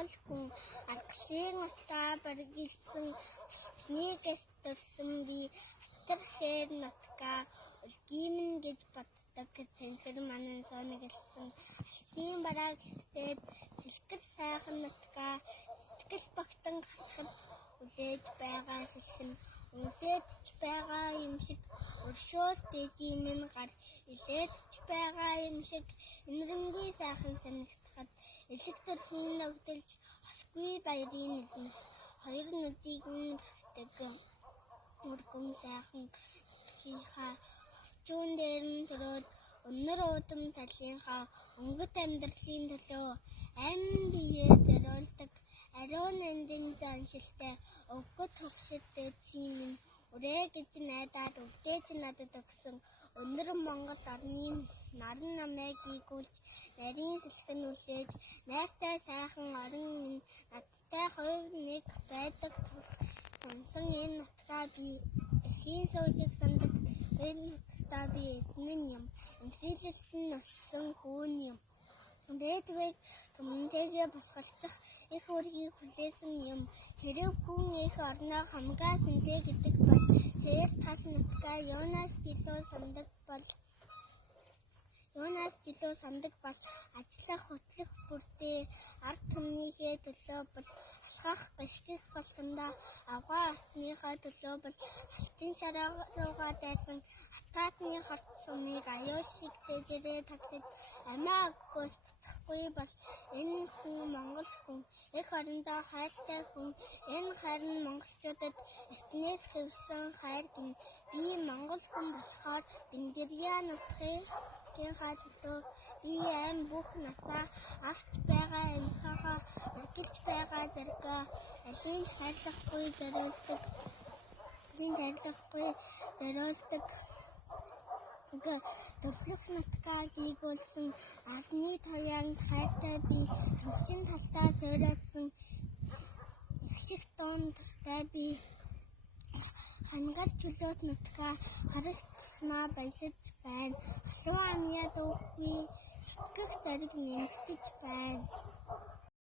Монгол хүн аргалын утаа барилсан алчныг эсдэрсэн би хатархээр нутгаа үлгиймэн гэж боддог цэнхэр манан сонголсон алсын барааг шигтээд сэлгэр сайхан нутгаа сэтгэл багтан хатахад үлээж байгаа сэлхэн үнсэдч байгаа юм шиг өршөөл дэжимэн гар илээдч байгаа юм шиг энэрэнгүй сайхан санагдахад элэг төрхийн ногдолж хосгүй баярын үлмэс хоёр нүдийг үнэрхдэг мөргөн сайхан хийхаа чүүн дээр нь төрөөд өнөр уудам талынхаа өнгөт амьдралын төлөө амь биеэ зориулдаг ариун эндэн даншилтай өггөт хөвшөд дэдсийн минь үрээ гэж найдаад өвдөөж надад өгсөн өнөр Монгол орны наран намайг гүйгүүлж нарийн сэлгэн үлээж найртай сайхан орон минь надтай хоёр нэг байдаг тунсан энэ нутгаа би эхийн суулиг сандаг энэ нутгаа би эзэн юм эмсэлэлт нь өссөн хүүн юм Дэдвэг түмэнтэйгээ босголцох их үргийг хүлээсэн юм. Хэрэг хүн их орноо хамгаа сэнтэй гэдэг бол тэр тал нутгаа юунаас жилөө сандаг бол ажиллах хөтлөх бүрдээ ард түмнийхээ төлөө бол алхах гიშгэх болгондоо авгаа артныхаа төлөө бол алтын шаруугаа дайсан хатаатны хорт сумыг аюул шиг дэжрээ таглаж амиа өгөхөөс буцахгүй бол энэ хүн Монгол хүн их орондоо хайртай хүн энэ харин монголчуудад эртнээс хэвсэн хайр гин би Монгол хүн болохоор Бэнгэрья нутгийн төлөө би ам бүх насаа авч байгаа амьсгалаа үргэлж байгаа зэрэг алин хайрлахгүй зориулдаг төрлөх нутгаа гүйгүүлсэн арны тояанд хайртай би хөвчин талтаа зөөрөөдсөн их шиг дуун туртай би хангал чөлөөт нутгаа харах тусмаа баясаж байна. Халуун амьяа дуугүй итгэх зориг нэмэгдэж байна.